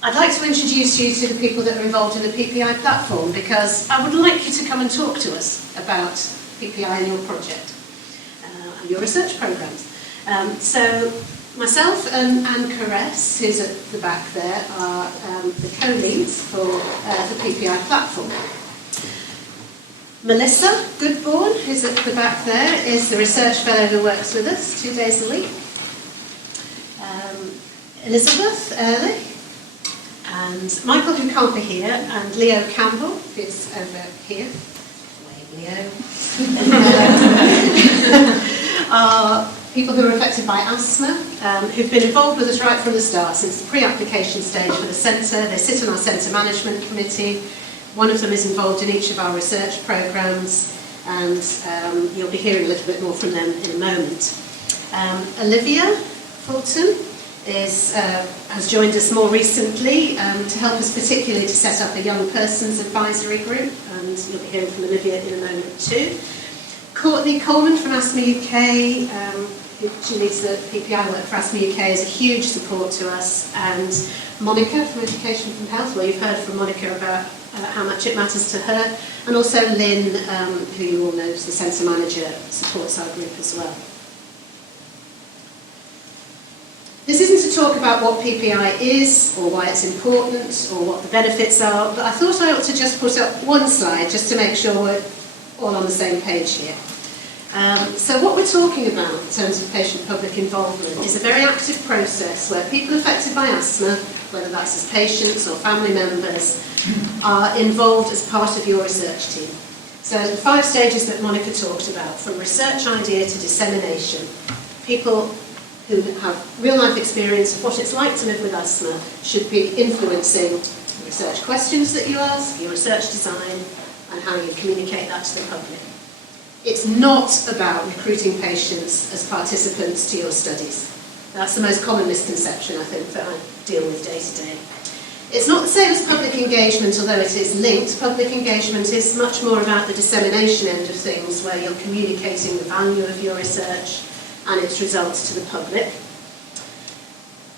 I'd like to introduce you to the people that are involved in the PPI platform, because I would like you to come and talk to us about PPI and your project and your research programmes. So myself and Anne Caress, who's at the back there, are the co-leads for the PPI platform. Melissa Goodborn, who's at the back there, is the research fellow who works with us 2 days a week. Elizabeth Early, and Michael, who can't be here, and Leo Campbell, who's over here. Wave, Leo. Are people who are affected by asthma, who've been involved with us right from the start, since the pre-application stage for the centre. They sit on our centre management committee. One of them is involved in each of our research programmes, and you'll be hearing a little bit more from them in a moment. Olivia Fulton has joined us more recently to help us particularly to set up a young persons advisory group, and you'll be hearing from Olivia in a moment too. Courtney Coleman from Asthma UK, she leads the PPI work for Asthma UK, is a huge support to us, and Monica from Education from Health, well, you've heard from Monica about how much it matters to her, and also Lynn, who you all know is the centre manager, supports our group as well. This isn't to talk about what PPI is, or why it's important, or what the benefits are, but I thought I ought to just put up one slide just to make sure we're all on the same page here. So what we're talking about in terms of patient-public involvement is a very active process where people affected by asthma, whether that's as patients or family members, are involved as part of your research team. So the 5 stages that Monica talked about, from research idea to dissemination, people who have real-life experience of what it's like to live with asthma should be influencing the research questions that you ask, your research design, and how you communicate that to the public. It's not about recruiting patients as participants to your studies. That's the most common misconception, I think, that I deal with day to day. It's not the same as public engagement, although it is linked. Public engagement is much more about the dissemination end of things, where you're communicating the value of your research and its results to the public.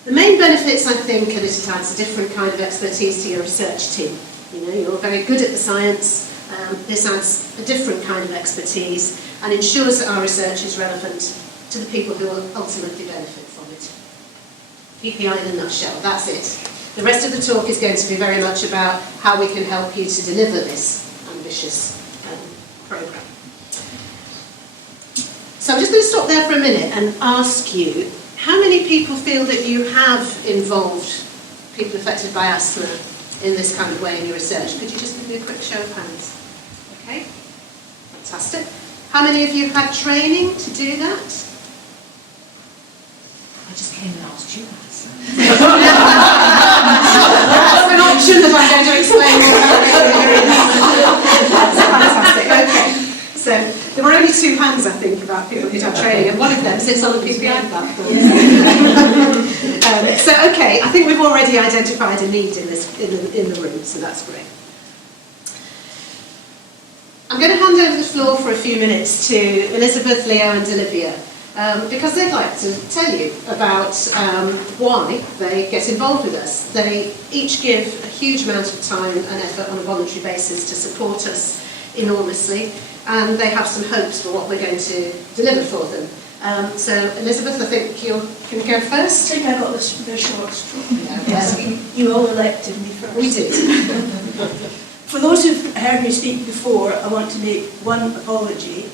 The main benefits, I think, are that it adds a different kind of expertise to your research team. You know, you're very good at the science. This adds a different kind of expertise and ensures that our research is relevant to the people who will ultimately benefit from it. PPI in a nutshell, that's it. The rest of the talk is going to be very much about how we can help you to deliver this ambitious programme. So I'm just going to stop there for a minute and ask you, how many people feel that you have involved people affected by asthma in this kind of way in your research? Could you just give me a quick show of hands? Okay, fantastic. How many of you have had training to do that? I just came and asked you that. That's an option that I'm going to explain more about. That's fantastic, okay. So there were only 2 hands, I think, about people who'd had training, and one of them sits on the PPI platform. So, okay, I think we've already identified a need in the room, so that's great. I'm going to hand over the floor for a few minutes to Elizabeth, Leo and Olivia, because they'd like to tell you about why they get involved with us. They each give a huge amount of time and effort on a voluntary basis to support us enormously, and they have some hopes for what we're going to deliver for them. So, Elizabeth, I think you can go first. I think I got the short straw. Yeah, Yes, you all elected me first. we did. For those who've heard me speak before, I want to make one apology,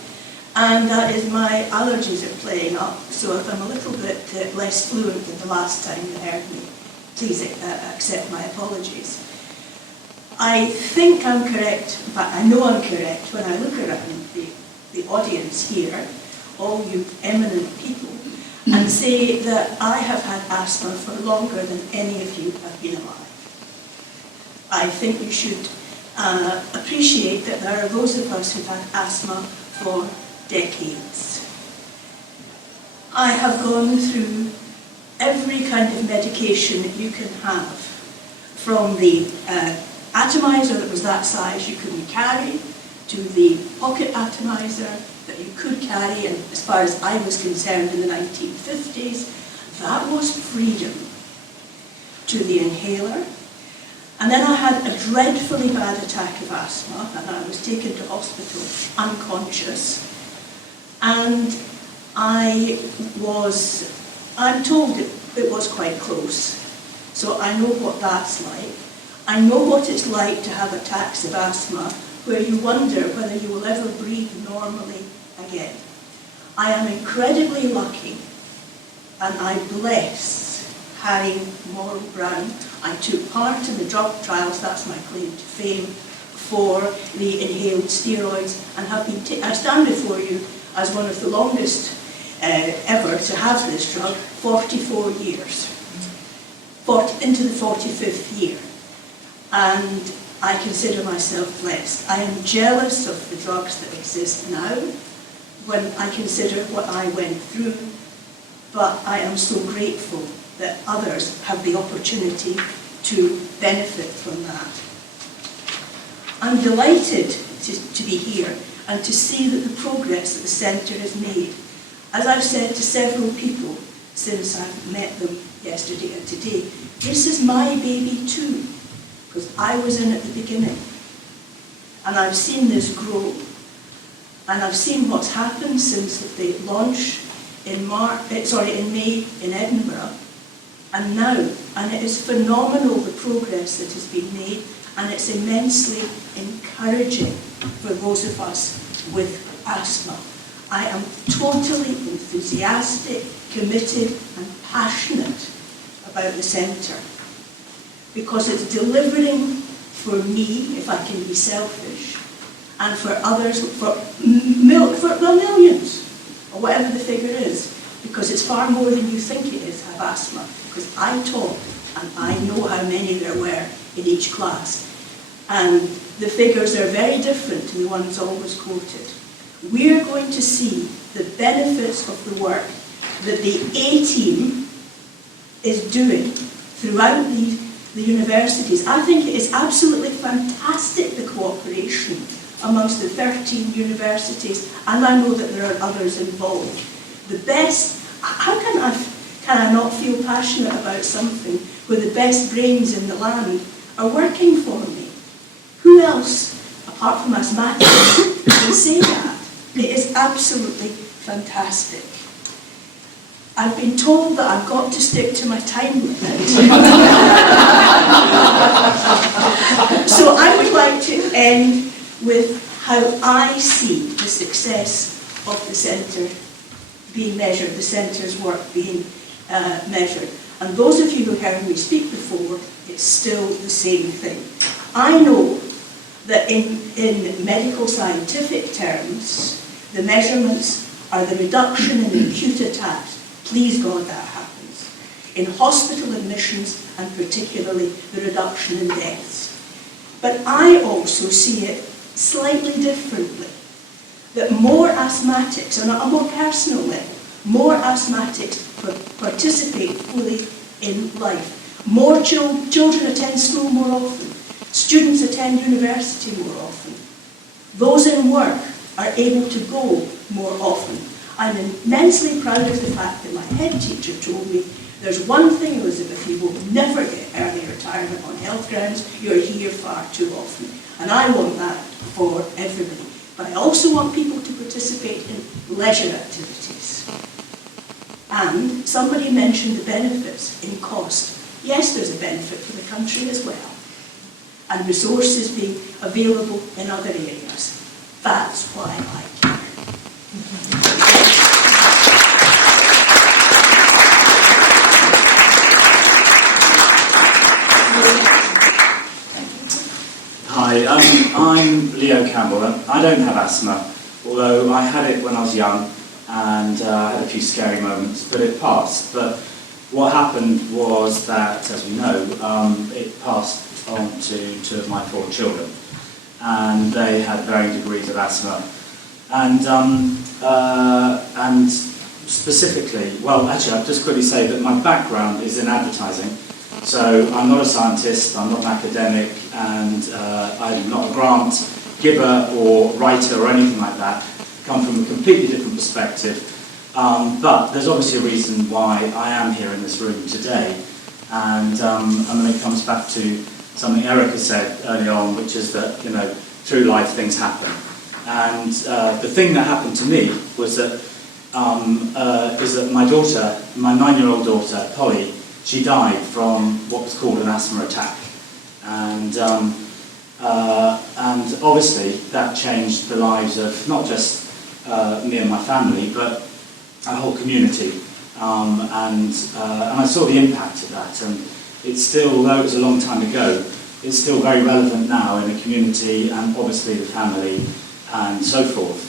and that is my allergies are playing up, so if I'm a little bit less fluent than the last time you heard me, please accept my apologies. I think I'm correct, but I know I'm correct when I look around the audience here, all you eminent people, and say that I have had asthma for longer than any of you have been alive. I think you should appreciate that there are those of us who've had asthma for decades. I have gone through every kind of medication that you can have, from the atomizer that was that size you couldn't carry, to the pocket atomizer that you could carry, and as far as I was concerned in the 1950s, that was freedom, to the inhaler, And then I had a dreadfully bad attack of asthma, and I was taken to hospital unconscious. And I'm told it was quite close. So I know what that's like. I know what it's like to have attacks of asthma where you wonder whether you will ever breathe normally again. I am incredibly lucky, and I bless Harry Morrow Brown. I took part in the drug trials, that's my claim to fame, for the inhaled steroids, and have been I stand before you as one of the longest ever to have this drug, 44 years, into the 45th year. And I consider myself blessed. I am jealous of the drugs that exist now when I consider what I went through, but I am so grateful that others have the opportunity to benefit from that. I'm delighted to be here and to see that the progress that the centre has made. As I've said to several people since I've met them yesterday and today, this is my baby too, because I was in at the beginning. And I've seen this grow. And I've seen what's happened since the launch in May in Edinburgh, and now. And it is phenomenal, the progress that has been made, and it's immensely encouraging for those of us with asthma. I am totally enthusiastic, committed, and passionate about the centre, because it's delivering for me, if I can be selfish, and for others, for millions, or whatever the figure is, because it's far more than you think it is, have asthma. Because I taught, and I know how many there were in each class, and the figures are very different to the ones always quoted. We're going to see the benefits of the work that the A-team is doing throughout the universities. I think it is absolutely fantastic, the cooperation amongst the 13 universities, and I know that there are others involved. The best, how can I not feel passionate about something where the best brains in the land are working for me? Who else, apart from asthmatics, can say that? It is absolutely fantastic. I've been told that I've got to stick to my time limit. So I would like to end with how I see the success of the centre being measured, the centre's work being measured. And those of you who heard me speak before, it's still the same thing. I know that in medical scientific terms, the measurements are the reduction in acute attacks. Please God that happens. In hospital admissions, and particularly the reduction in deaths. But I also see it slightly differently. That more asthmatics, on a more personal level, more asthmatics participate fully in life. More children attend school more often. Students attend university more often. Those in work are able to go more often. I'm immensely proud of the fact that my head teacher told me, there's one thing, Elizabeth, you will never get early retirement on health grounds. You're here far too often. And I want that for everybody. But I also want people to participate in leisure activities. And somebody mentioned the benefits in cost. Yes, there's a benefit for the country as well. And resources being available in other areas. That's why I care. Hi, I'm Leo Campbell. I don't have asthma, although I had it when I was young and I had a few scary moments, but it passed. But what happened was that, as we know, it passed on to 2 of my 4 children, and they had varying degrees of asthma. And specifically, well, actually, I'll just quickly say that my background is in advertising. So I'm not a scientist, I'm not an academic, and I'm not a grant giver or writer or anything like that. I come from a completely different perspective. But there's obviously a reason why I am here in this room today. And when it comes back to something Erica said early on, which is that, you know, through life things happen. And the thing that happened to me was that, is that my daughter, my 9-year-old daughter, Polly, she died from what was called an asthma attack. And obviously that changed the lives of not just me and my family, but a whole community. And I saw the impact of that. And it's still, although it was a long time ago, it's still very relevant now in the community and obviously the family and so forth.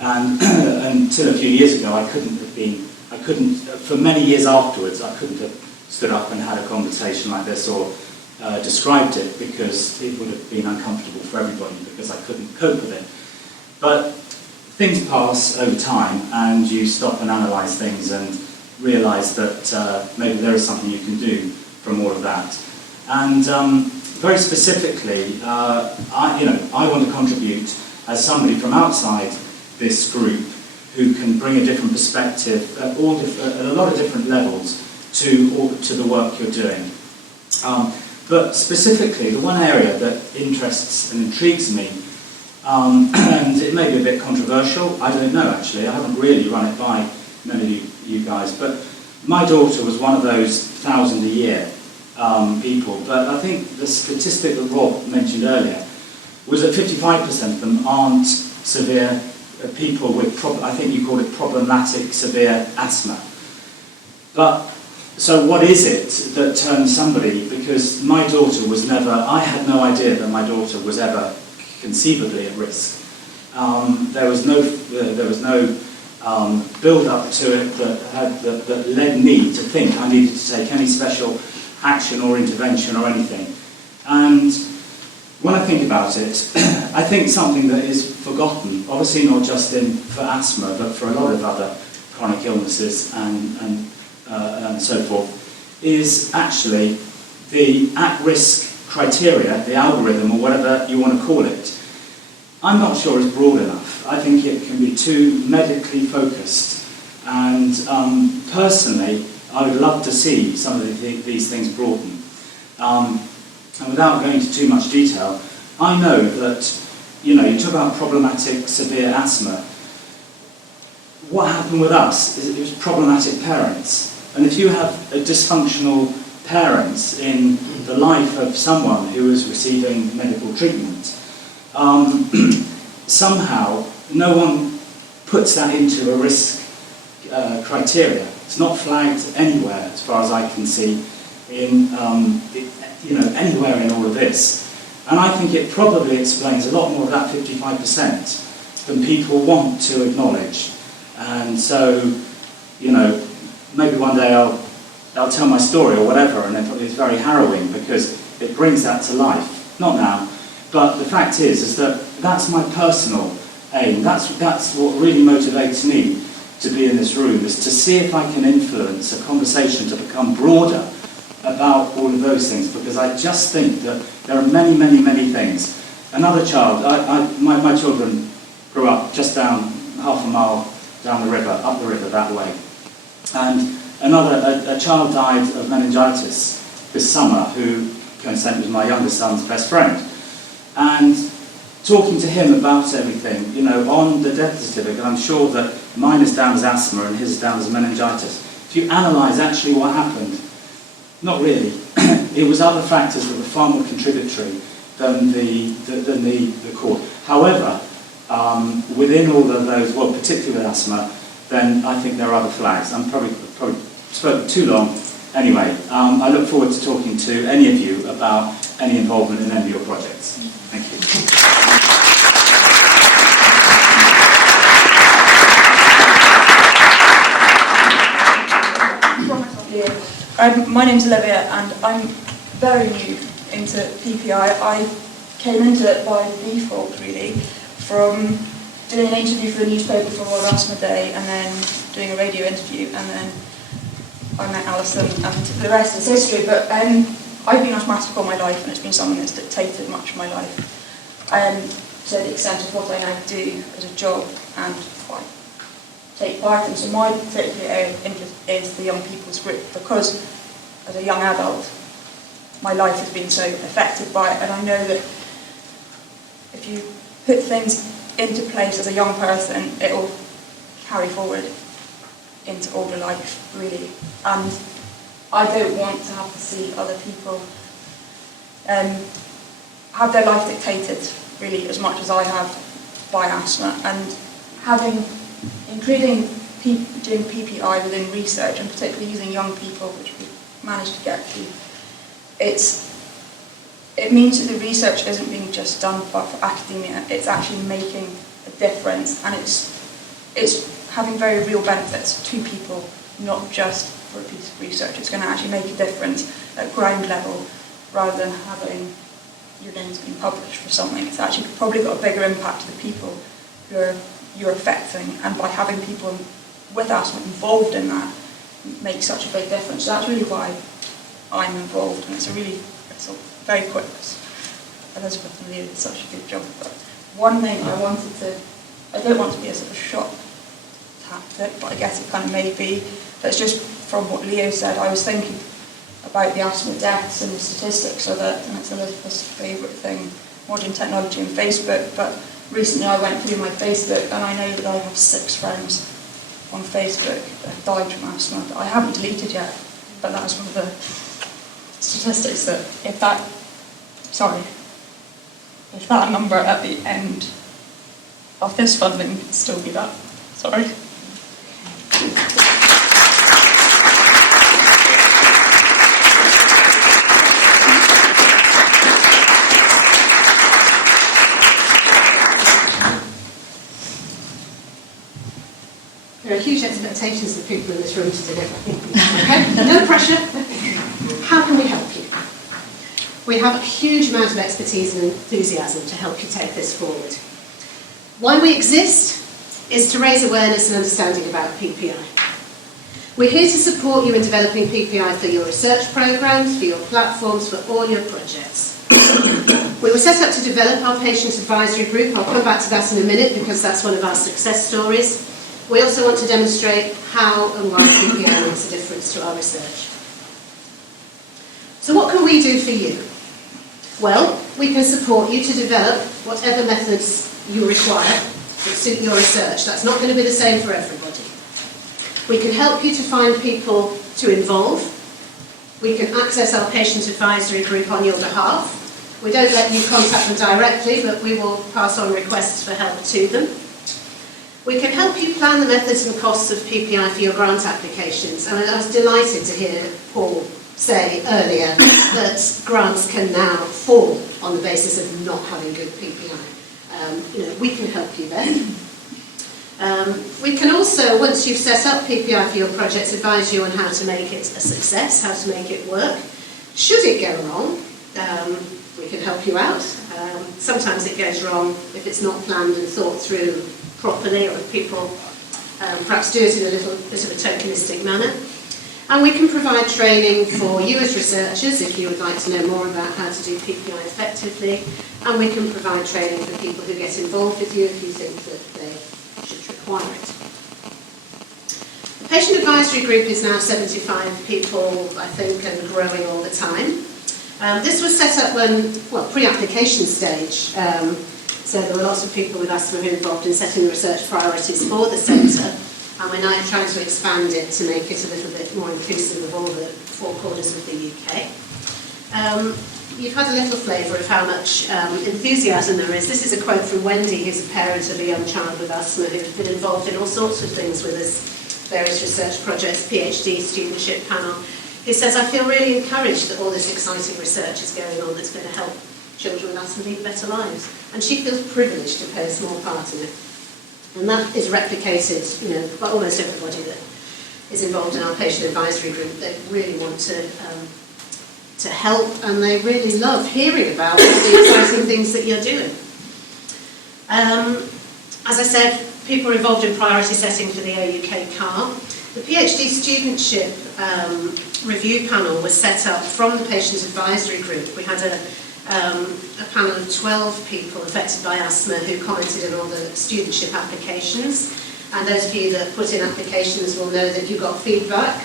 And until a few years ago, for many years afterwards, I couldn't have stood up and had a conversation like this or described it, because it would have been uncomfortable for everybody because I couldn't cope with it. But things pass over time and you stop and analyse things and realise that maybe there is something you can do from all of that. And very specifically, I want to contribute as somebody from outside this group who can bring a different perspective at a lot of different levels to the work you're doing. But specifically, the one area that interests and intrigues me, and it may be a bit controversial, I don't know actually, I haven't really run it by many of you guys, but my daughter was one of those 1,000 a year people, but I think the statistic that Rob mentioned earlier was that 55% of them aren't severe people with, I think you called it problematic severe asthma. But, so what is it that turns somebody, because my daughter was never, I had no idea that my daughter was ever conceivably at risk. There was no build-up to it that led me to think I needed to take any special action or intervention or anything. And when I think about it, I think something that is forgotten, obviously not just for asthma, but for a lot of other chronic illnesses and so forth, is actually the at-risk criteria, the algorithm, or whatever you want to call it. I'm not sure it's broad enough. I think it can be too medically focused. And personally, I would love to see some of these things broaden. And without going into too much detail, I know that, you talk about problematic severe asthma. What happened with us is it was problematic parents. And if you have dysfunctional parents in the life of someone who is receiving medical treatment, somehow no one puts that into a risk criteria. It's not flagged anywhere, as far as I can see, in anywhere in all of this. And I think it probably explains a lot more of that 55% than people want to acknowledge. And so, maybe one day I'll tell my story or whatever, and then probably it's very harrowing because it brings that to life. Not now, but the fact is that that's my personal aim. That's what really motivates me to be in this room, is to see if I can influence a conversation to become broader about all of those things, because I just think that there are many, many, many things. Another child, my children grew up just down half a mile down the river, up the river that way. And a child died of meningitis this summer, who coincidentally was my younger son's best friend. And talking to him about everything, on the death certificate, I'm sure that mine is down as asthma and his is down as meningitis. If you analyse actually what happened, not really. It was other factors that were far more contributory than the cause. However, within all of those, well, particularly with asthma, then I think there are other flags. I'm probably spoken too long. Anyway, I look forward to talking to any of you about any involvement in any of your projects. Thank you. My name's Olivia, and I'm very new into PPI. I came into it by default, really, from doing an interview for the newspaper for World Asthma Day, and then doing a radio interview, and then I met Allison, and the rest is history. But I've been asthmatic all my life, and it's been something that's dictated much of my life. To the extent of what I now do as a job and what I take part in. So my particular area of interest is the young people's group, because as a young adult, my life has been so affected by it, and I know that if you put things into place as a young person, it will carry forward into older life, really. And I don't want to have to see other people have their life dictated, really, as much as I have by asthma. And including doing PPI within research, and particularly using young people, which we managed to get to, it means that the research isn't being just done for academia, it's actually making a difference, and it's having very real benefits to people, not just for a piece of research. It's going to actually make a difference at ground level, rather than having your names being published for something. It's actually probably got a bigger impact to the people who you're affecting, and by having people with asthma involved in that makes such a big difference. So that's really why I'm involved, and it's a very quick. Elizabeth and Leo did such a good job. But one thing I don't want to be a sort of shot tactic, but I guess it kind of may be, that's just from what Leo said. I was thinking about the asthma deaths and the statistics of it, and it's Elizabeth's favourite thing, modern technology and Facebook. But recently I went through my Facebook, and I know that I have 6 friends on Facebook that have died from asthma that I haven't deleted yet, but that was one of the statistics that if that number at the end of this funding could still be that. Sorry. There are huge expectations of people in this room to deliver. Okay? No pressure. How can we help you? We have a huge amount of expertise and enthusiasm to help you take this forward. Why we exist is to raise awareness and understanding about PPI. We're here to support you in developing PPI for your research programs, for your platforms, for all your projects. We were set up to develop our patient advisory group. I'll come back to that in a minute because that's one of our success stories. We also want to demonstrate how and why PPI makes a difference to our research. So what can we do for you? Well, we can support you to develop whatever methods you require that suit your research. That's not going to be the same for everybody. We can help you to find people to involve. We can access our patient advisory group on your behalf. We don't let you contact them directly, but we will pass on requests for help to them. We can help you plan the methods and costs of PPI for your grant applications. And I was delighted to hear Paul say earlier that grants can now fall on the basis of not having good PPI. We can help you there. We can also, once you've set up PPI for your projects, advise you on how to make it a success, how to make it work. Should it go wrong, we can help you out. Sometimes it goes wrong if it's not planned and thought through properly, or if people perhaps do it in a little bit of a tokenistic manner. And we can provide training for you as researchers if you would like to know more about how to do PPI effectively. And we can provide training for people who get involved with you if you think that they should require it. The patient advisory group is now 75 people, I think, and growing all the time. This was set up pre-application stage. So there were lots of people with asthma who were involved in setting the research priorities for the centre. And we're now trying to expand it to make it a little bit more inclusive of all the 4 corners of the UK. You've had a little flavour of how much enthusiasm there is. This is a quote from Wendy, who's a parent of a young child with asthma who's been involved in all sorts of things with us, various research projects, PhD, studentship panel. He says, I feel really encouraged that all this exciting research is going on that's going to help children with asthma lead better lives. And she feels privileged to play a small part in it. And that is replicated, by almost everybody that is involved in our patient advisory group. They really want to help, and they really love hearing about all the exciting things that you're doing. As I said, people are involved in priority setting for the AUKCAR. The PhD studentship review panel was set up from the patient advisory group. We had a panel of 12 people affected by asthma who commented on all the studentship applications. And those of you that put in applications will know that you got feedback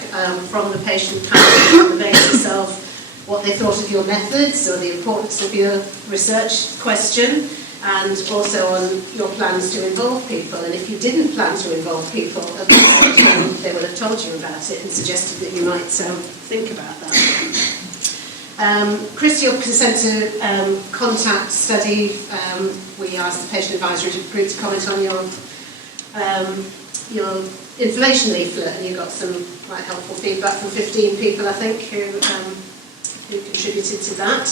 from the patient panel on the basis of what they thought of your methods or the importance of your research question, and also on your plans to involve people. And if you didn't plan to involve people at this stage, then they would have told you about it and suggested that you might think about that. Chris, your consent to contact study, we asked the patient advisory group to comment on your information leaflet, and you got some quite helpful feedback from 15 people, I think, who contributed to that.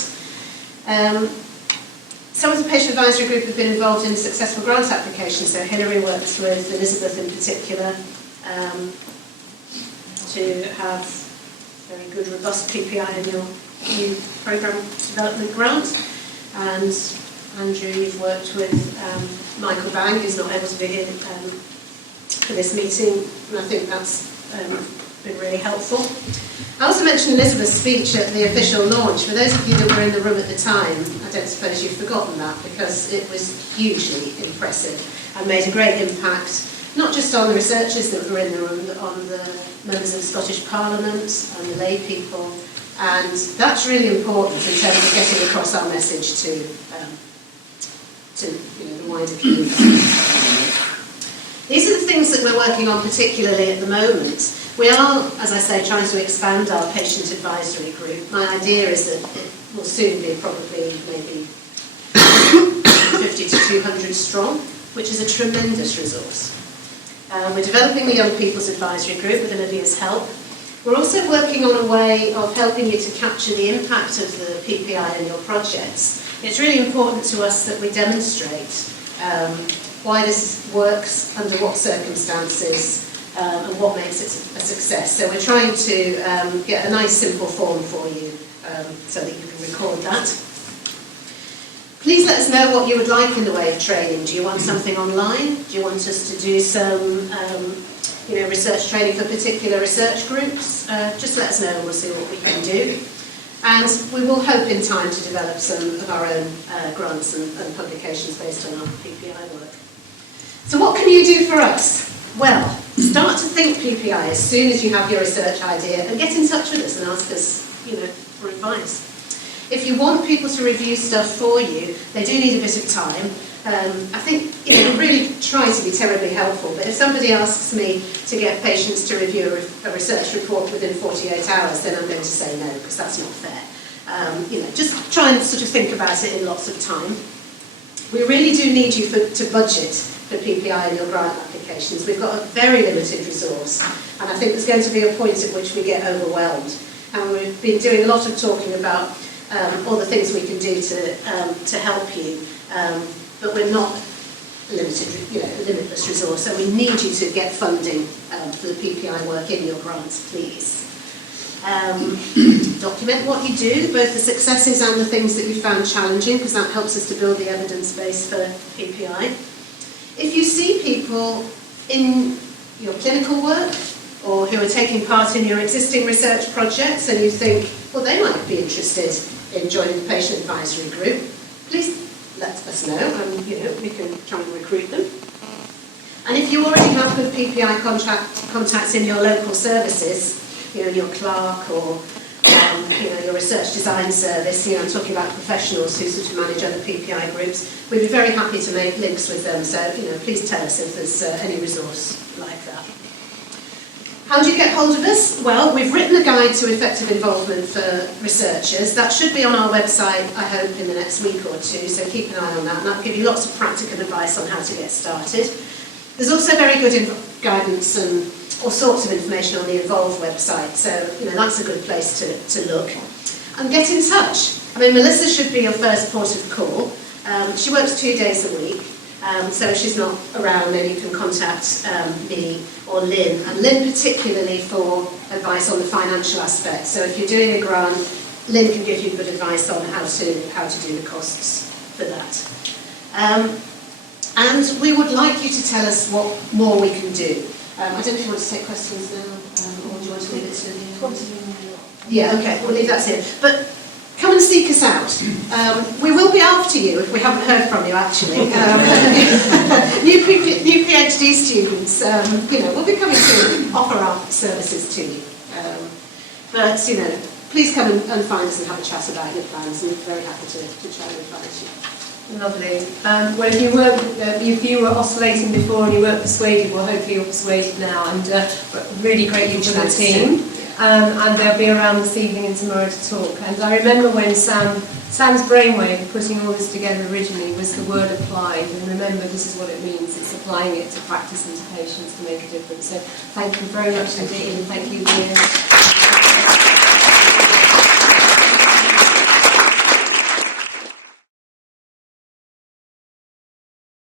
Some of the patient advisory group have been involved in successful grant applications, so Hilary works with Elizabeth in particular to have very good, robust PPI in your new programme development grant. And Andrew, you've worked with Michael Bang, who's not able to be here for this meeting, and I think that's been really helpful. I also mentioned Elizabeth's speech at the official launch. For those of you that were in the room at the time, I don't suppose you've forgotten that, because it was hugely impressive and made a great impact, not just on the researchers that were in the room, but on the members of the Scottish Parliament and the lay people. And that's really important in terms of getting across our message to the wider community. These are the things that we're working on particularly at the moment. We are, as I say, trying to expand our patient advisory group. My idea is that it will soon be probably maybe 50 to 200 strong, which is a tremendous resource. We're developing the Young People's Advisory Group with Olivia's help. We're also working on a way of helping you to capture the impact of the PPI in your projects. It's really important to us that we demonstrate why this works, under what circumstances, and what makes it a success. So we're trying to get a nice simple form for you so that you can record that. Please let us know what you would like in the way of training. Do you want something online? Do you want us to do some research training for particular research groups? Just let us know and we'll see what we can do. And we will hope in time to develop some of our own grants and publications based on our PPI work. So what can you do for us? Well, start to think PPI as soon as you have your research idea, and get in touch with us and ask us, for advice. If you want people to review stuff for you, they do need a bit of time. I think we really try to be terribly helpful, but if somebody asks me to get patients to review a research report within 48 hours, then I'm going to say no, because that's not fair. Just try and sort of think about it in lots of time. We really do need you to budget for PPI in your grant applications. We've got a very limited resource, and I think there's going to be a point at which we get overwhelmed. And we've been doing a lot of talking about all the things we can do to help you, but we're not limitless resource, so we need you to get funding for the PPI work in your grants, please. Document what you do, both the successes and the things that you found challenging, because that helps us to build the evidence base for PPI. If you see people in your clinical work or who are taking part in your existing research projects and you think, well, they might be interested in joining the patient advisory group, please let us know, and we can try and recruit them. And if you already have good PPI contacts in your local services, your clerk or your research design service, I'm talking about professionals who sort of manage other PPI groups, we'd be very happy to make links with them, so please tell us if there's any resource like that. How do you get hold of us? Well, we've written a guide to effective involvement for researchers. That should be on our website, I hope, in the next week or two, so keep an eye on that, and that'll give you lots of practical advice on how to get started. There's also very good guidance and all sorts of information on the Involve website, so that's a good place to look. And get in touch. Melissa should be your first port of call. She works 2 days a week, so if she's not around, then you can contact me or Lynn, and Lynn particularly for advice on the financial aspect. So if you're doing a grant, Lynn can give you good advice on how to do the costs for that. And we would like you to tell us what more we can do. I don't know if you want to take questions now, or do you want to leave it to the... Yeah, okay, we'll leave that to you. But come and seek us out. We will be after you if we haven't heard from you, actually. New PhD students, we'll be coming to offer our services to you. But, please come and find us and have a chat about your plans, and we're very happy to try and advise you. Lovely. Well, if you were oscillating before and you weren't persuaded, well, hopefully you're persuaded now, and really grateful for the team. And they'll be around this evening and tomorrow to talk. And I remember when Sam's brainwave of putting all this together originally was the word applied. And remember, this is what it means. It's applying it to practice and to patients to make a difference. So thank you very much indeed. And thank you, Ian.